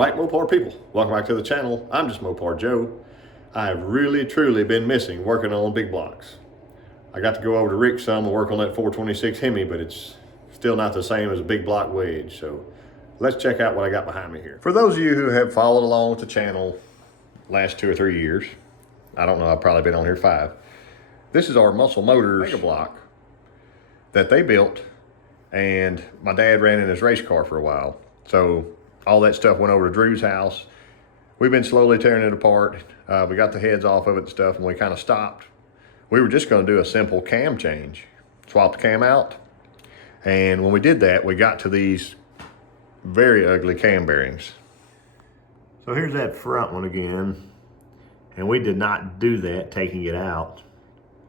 Alright Mopar people, welcome back to the channel. I'm just Mopar Joe. I've really truly been missing working on big blocks. I got to go over to Rick's some and work on that 426 Hemi, but it's still not the same as a big block wedge. So let's check out what I got behind me here. For those of you who have followed along with the channel last 2 or 3 years, I don't know, I've probably been on here 5. This is our Muscle Motors mega block that they built, and my dad ran in his race car for a while. So all that stuff went over to Drew's house. We've been slowly tearing it apart. We got the heads off of it and stuff, and we kind of stopped. We were just going to do a simple cam change. Swap the cam out. And when we did that, we got to these very ugly cam bearings. So here's that front one again. And we did not do that, taking it out,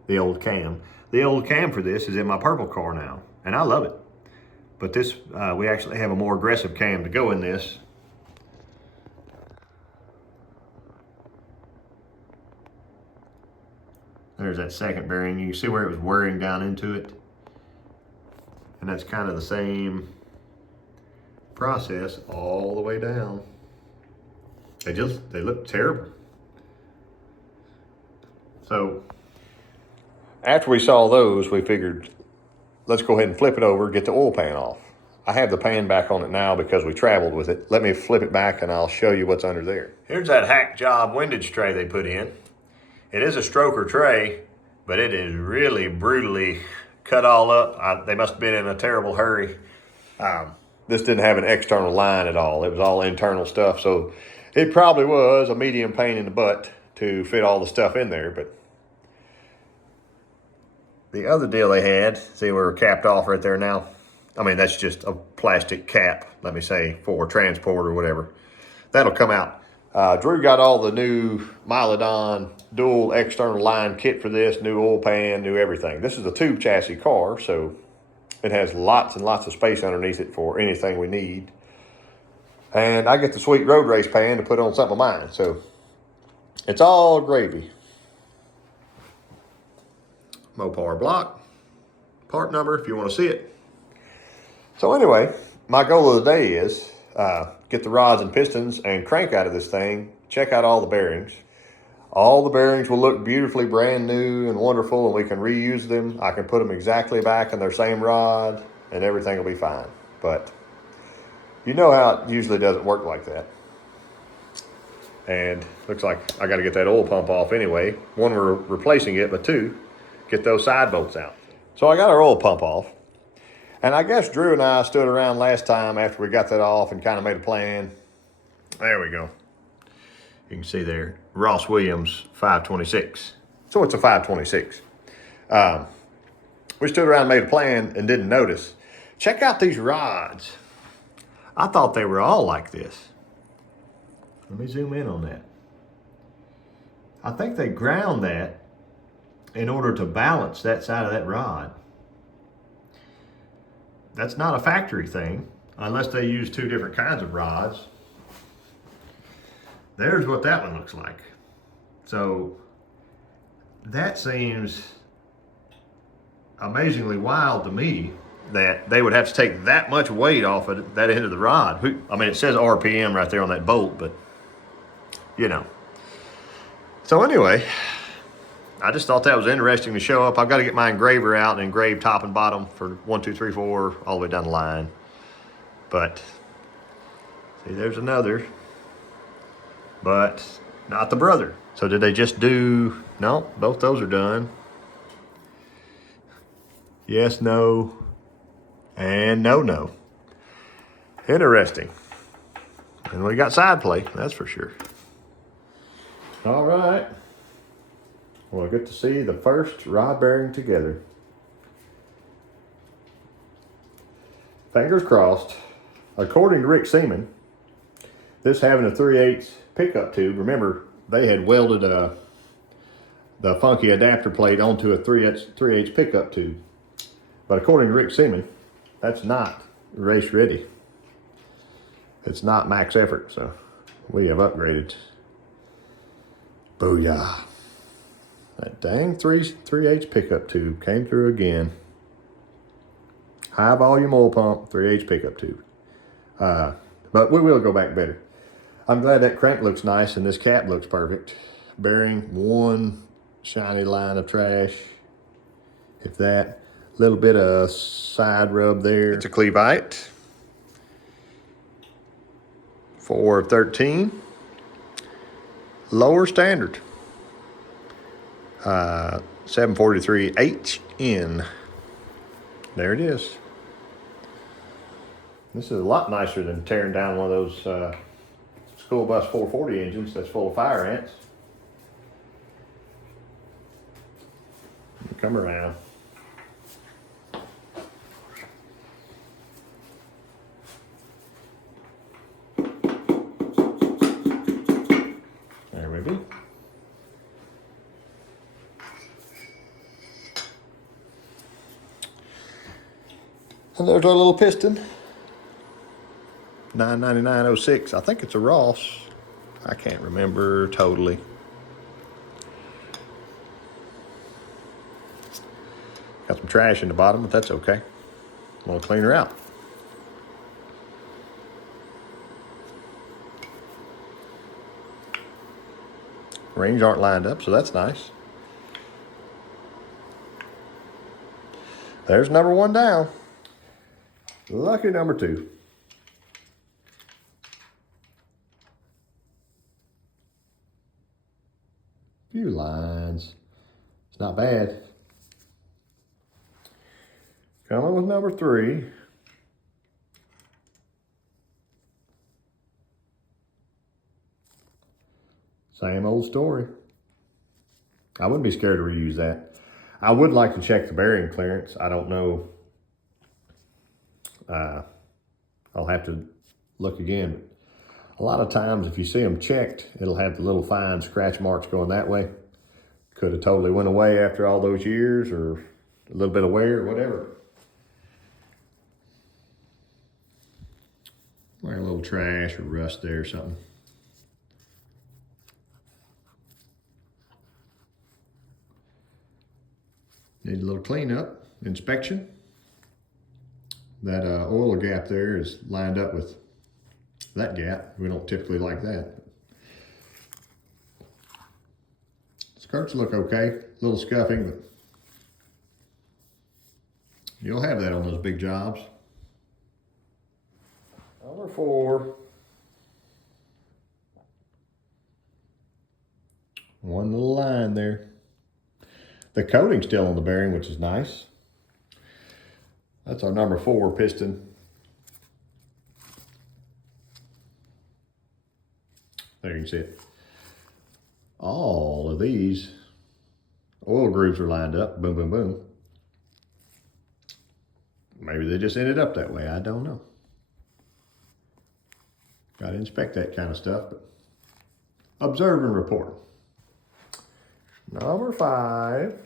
the old cam. The old cam for this is in my purple car now, and I love it. But this, we actually have a more aggressive cam to go in this. There's that second bearing. You can see where it was wearing down into it. And that's kind of the same process all the way down. They look terrible. So after we saw those, we figured, let's go ahead and flip it over, get the oil pan off. I have the pan back on it now because we traveled with it. Let me flip it back and I'll show you what's under there. Here's that hack job windage tray they put in. It is a stroker tray, but it is really brutally cut all up. They must have been in a terrible hurry. This didn't have an external line at all. It was all internal stuff. So it probably was a medium pain in the butt to fit all the stuff in there, but the other deal they had, see we're capped off right there now. I mean, that's just a plastic cap, let me say, for transport or whatever. That'll come out. Drew got all the new Mylodon dual external line kit for this, new oil pan, new everything. This is a tube chassis car, so it has lots and lots of space underneath it for anything we need. And I get the sweet road race pan to put on something of mine, so it's all gravy. Mopar block, part number if you want to see it. So anyway, my goal of the day is get the rods and pistons and crank out of this thing, check out all the bearings. All the bearings will look beautifully brand new and wonderful, and we can reuse them. I can put them exactly back in their same rod and everything will be fine. But you know how it usually doesn't work like that. And looks like I got to get that oil pump off anyway. 1, we're replacing it, but 2, get those side bolts out. So I got our oil pump off. And I guess Drew and I stood around last time after we got that off and kind of made a plan. There we go. You can see there, Ross Williams 526. So it's a 526. We stood around and made a plan and didn't notice. Check out these rods. I thought they were all like this. Let me zoom in on that. I think they ground that in order to balance that side of that rod. That's not a factory thing, unless they use 2 different kinds of rods. There's what that one looks like. So that seems amazingly wild to me that they would have to take that much weight off of that end of the rod. I mean, it says RPM right there on that bolt, but you know. So anyway, I just thought that was interesting to show up. I've got to get my engraver out and engrave top and bottom for 1, 2, 3, 4, all the way down the line. But see, there's another, but not the brother. So did they just do, no, both those are done. Yes, no, and no, no. Interesting. And we got side plate, that's for sure. All right. Well, good to see the first rod bearing together. Fingers crossed. According to Rick Seaman, this having a 3/8 pickup tube, remember they had welded the funky adapter plate onto a 3/8 pickup tube. But according to Rick Seaman, that's not race ready. It's not max effort, so we have upgraded. Booyah. That dang 3/8 pickup tube came through again. High volume oil pump, 3/8 pickup tube. But we will go back better. I'm glad that crank looks nice and this cap looks perfect. Bearing, one shiny line of trash. If that, little bit of side rub there. It's a Cleveite. 413. Lower standard. 743 HN. There it is. This is a lot nicer than tearing down one of those school bus 440 engines that's full of fire ants. Come around. There we go. And there's our little piston. 999.06. I think it's a Ross. I can't remember totally. Got some trash in the bottom, but that's okay. I'm gonna clean her out. Rings aren't lined up, so that's nice. There's number one down. Lucky number two. Few lines. It's not bad. Coming with number three. Same old story. I wouldn't be scared to reuse that. I would like to check the bearing clearance. I don't know. I'll have to look again. A lot of times if you see them checked, it'll have the little fine scratch marks going that way. Could have totally went away after all those years, or a little bit of wear or whatever. Like a little trash or rust there or something. Need a little cleanup, inspection. That oil gap there is lined up with that gap. We don't typically like that. Skirts look okay, a little scuffing, but you'll have that on those big jobs. Number four. One little line there. The coating's still on the bearing, which is nice. That's our number four piston. There you can see it. All of these oil grooves are lined up. Boom, boom, boom. Maybe they just ended up that way. I don't know. Got to inspect that kind of stuff, but observe and report. Number five.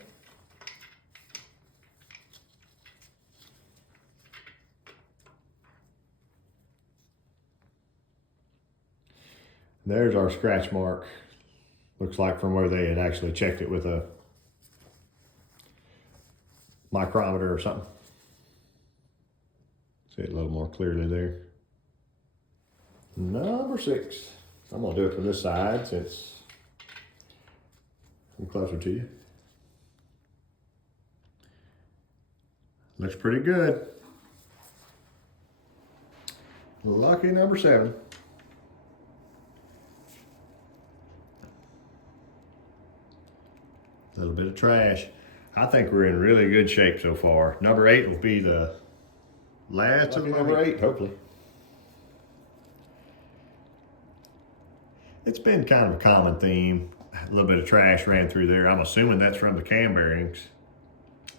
There's our scratch mark. Looks like from where they had actually checked it with a micrometer or something. See it a little more clearly there. Number six. I'm gonna do it from this side since I'm closer to you. Looks pretty good. Lucky number seven. A little bit of trash. I think we're in really good shape so far. Number eight will be the last of number eight, hopefully. It's been kind of a common theme. A little bit of trash ran through there. I'm assuming that's from the cam bearings.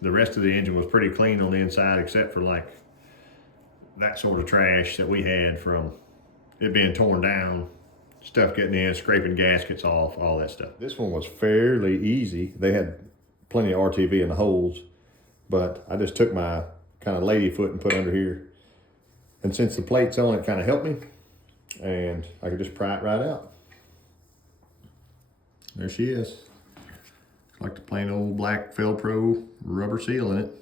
The rest of the engine was pretty clean on the inside, except for like that sort of trash that we had from it being torn down. Stuff getting in, scraping gaskets off, all that stuff. This one was fairly easy. They had plenty of RTV in the holes, but I just took my kind of lady foot and put under here. And since the plate's on, it kind of helped me, and I could just pry it right out. There she is. Like the plain old black Velcro rubber seal in it.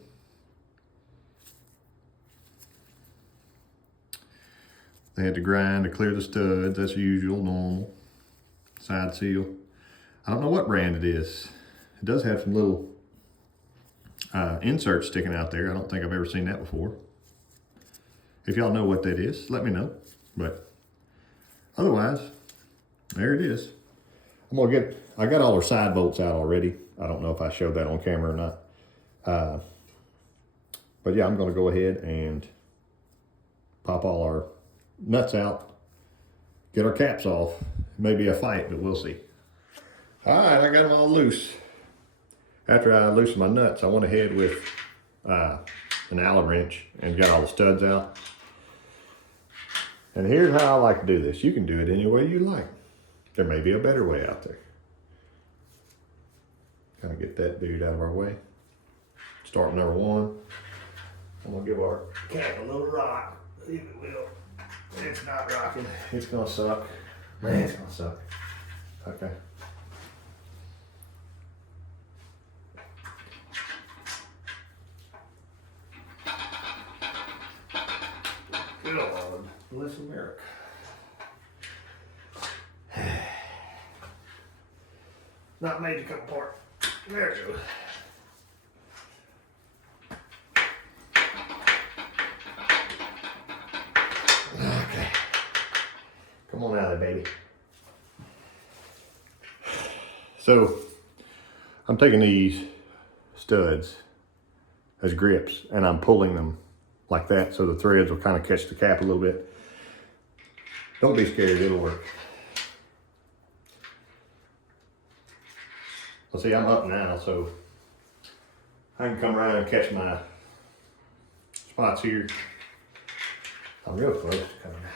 They had to grind to clear the studs. That's usual, normal. Side seal. I don't know what brand it is. It does have some little inserts sticking out there. I don't think I've ever seen that before. If y'all know what that is, let me know. But otherwise, there it is. I got all our side bolts out already. I don't know if I showed that on camera or not. But yeah, I'm gonna go ahead and pop all our nuts out, get our caps off. Maybe a fight, but we'll see. All right, I got them all loose. After I loosened my nuts, I went ahead with an Allen wrench and got all the studs out. And here's how I like to do this. You can do it any way you like. There may be a better way out there. Kind of get that dude out of our way. Start with number one. I'm gonna give our cap a little rock. See if it will. It's not rocking. It's gonna suck. Man, it's gonna suck. Okay. Good Lord, bless America. Not made to come apart. There it goes. Okay. Come on out of there, baby. So, I'm taking these studs as grips and I'm pulling them like that so the threads will kind of catch the cap a little bit. Don't be scared, it'll work. Well, see, I'm up now, so I can come around and catch my spots here. I'm real close to coming out,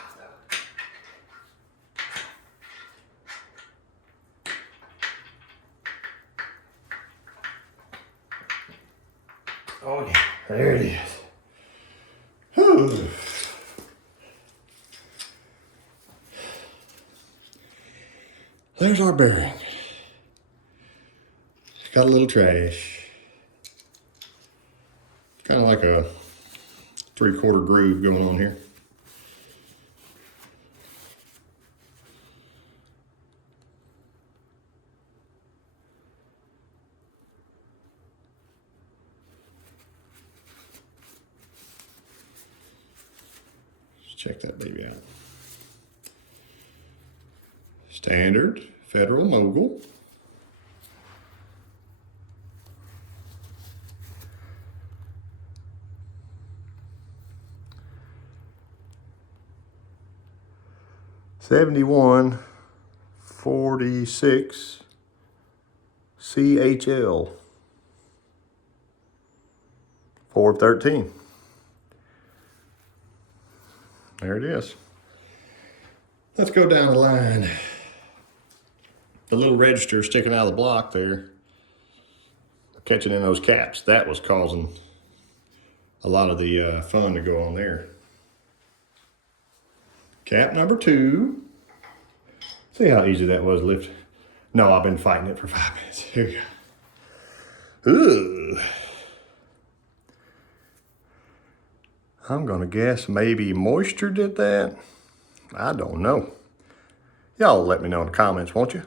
though. Oh yeah, there it is. Whew. There's our bearing. It's got a little trash. Kind of like a 3/4 groove going on here. Let's check that baby out. Standard Federal Mogul. $71.46 CHL 413. There it is. Let's go down the line. The little register sticking out of the block there, catching in those caps, that was causing a lot of the fun to go on there. Cap number 2. See how easy that was to lift? No, I've been fighting it for 5 minutes. Here we go. Ooh. I'm gonna guess maybe moisture did that. I don't know. Y'all let me know in the comments, won't you?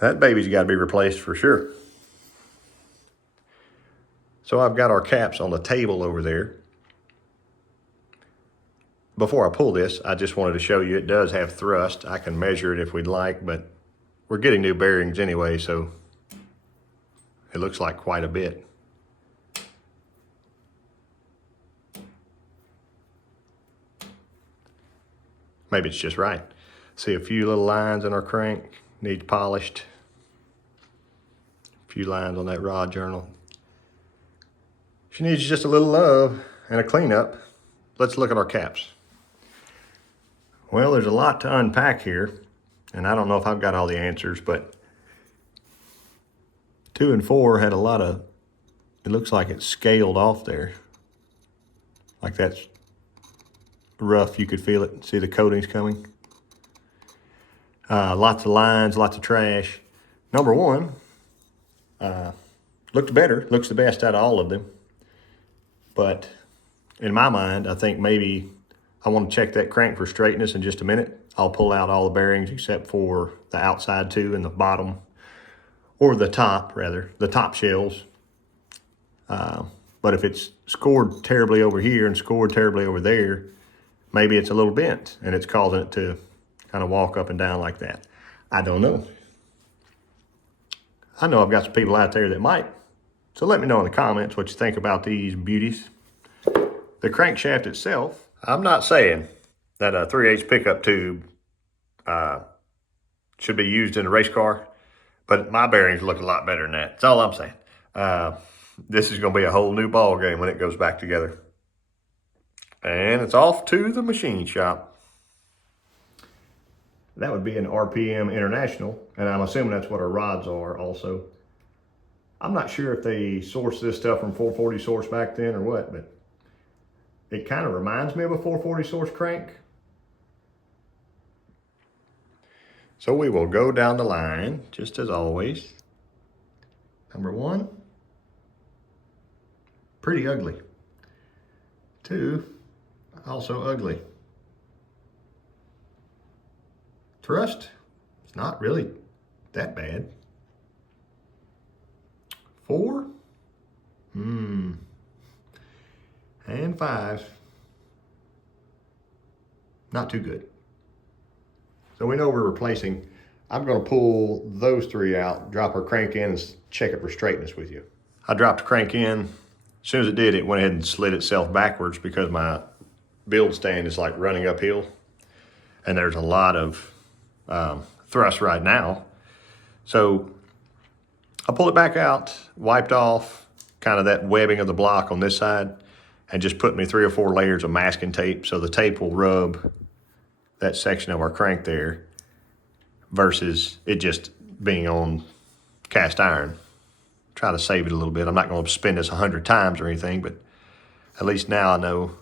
That baby's gotta be replaced for sure. So I've got our caps on the table over there. Before I pull this, I just wanted to show you it does have thrust. I can measure it if we'd like, but we're getting new bearings anyway, so it looks like quite a bit. Maybe it's just right. See a few little lines in our crank, needs polished. A few lines on that rod journal. She needs just a little love and a cleanup. Let's look at our caps. Well, there's a lot to unpack here, and I don't know if I've got all the answers, but 2 and 4 had a lot of, it looks like it's scaled off there. Like that's rough, you could feel it, see the coatings coming. Lots of lines, lots of trash. Number 1 looked better, looks the best out of all of them. But in my mind, I think maybe I want to check that crank for straightness in just a minute. I'll pull out all the bearings except for the outside two and the bottom, or the top rather, the top shells. But if it's scored terribly over here and scored terribly over there, maybe it's a little bent and it's causing it to kind of walk up and down like that. I don't know. I know I've got some people out there that might. So let me know in the comments what you think about these beauties. The crankshaft itself, I'm not saying that a 3/8 pickup tube should be used in a race car, but my bearings look a lot better than that. That's all I'm saying. This is going to be a whole new ball game when it goes back together. And it's off to the machine shop. That would be an RPM International, and I'm assuming that's what our rods are also. I'm not sure if they sourced this stuff from 440 source back then or what, but it kind of reminds me of a 440 source crank. So we will go down the line, just as always. Number 1, pretty ugly. 2, also ugly. Thrust, it's not really that bad. 4, and 5, not too good. So we know we're replacing. I'm going to pull those 3 out, drop our crank in, and check it for straightness with you. I dropped the crank in. As soon as it did, it went ahead and slid itself backwards because my build stand is like running uphill. And there's a lot of thrust right now. So I pulled it back out, wiped off kind of that webbing of the block on this side, and just put me 3 or 4 layers of masking tape so the tape will rub that section of our crank there versus it just being on cast iron. Try to save it a little bit. I'm not going to spin this 100 times or anything, but at least now I know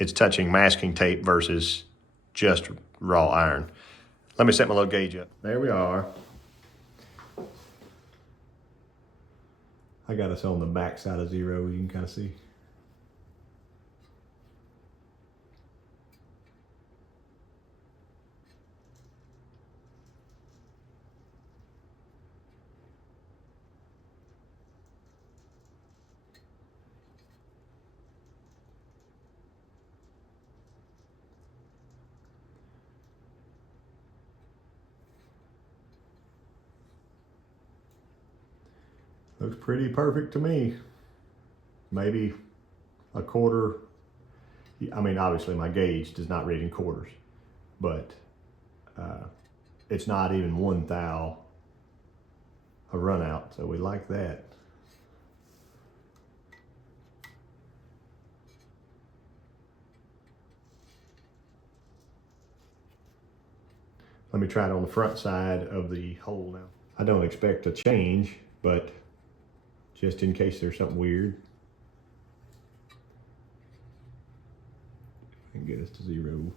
it's touching masking tape versus just raw iron. Let me set my little gauge up. There we are. I got us on the back side of 0, you can kind of see. Looks pretty perfect to me. Maybe a quarter. I mean, obviously my gauge does not read in quarters, but it's not even 1 thou a run out, so we like that. Let me try it on the front side of the hole now. I don't expect a change, but just in case there's something weird. I can get us to 0.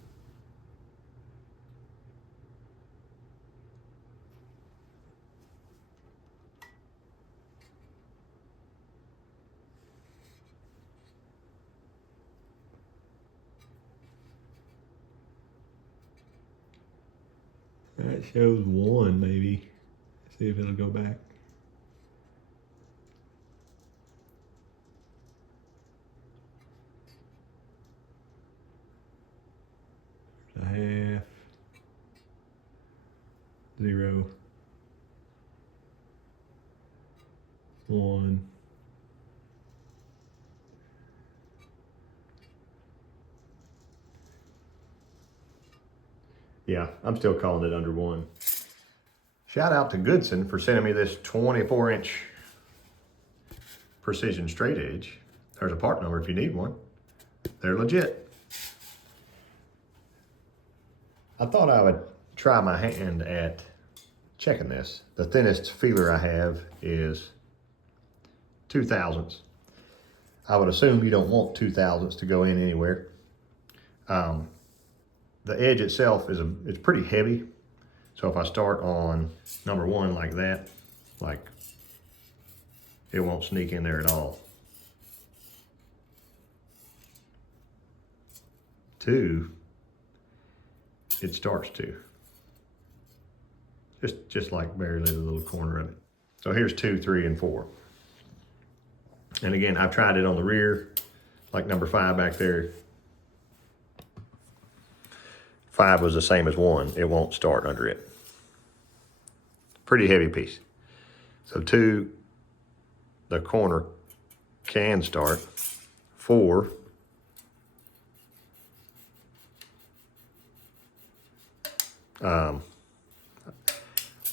That shows 1 maybe. See if it'll go back. A half, 0, 1. Yeah, I'm still calling it under 1. Shout out to Goodson for sending me this 24-inch precision straight edge. There's a part number if you need one. They're legit. I thought I would try my hand at checking this. The thinnest feeler I have is 2 thousandths. I would assume you don't want 2 thousandths to go in anywhere. The edge itself is it's pretty heavy. So if I start on number 1 like that, like it won't sneak in there at all. 2, it starts to. Just like barely the little corner of it. So here's 2, 3, and 4. And again, I've tried it on the rear, like number 5 back there. 5 was the same as 1. It won't start under it. Pretty heavy piece. So 2, the corner can start. 4,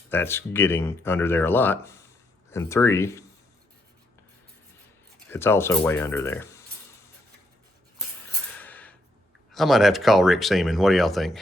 that's getting under there a lot. And 3, it's also way under there. I might have to call Rick Seaman. What do y'all think?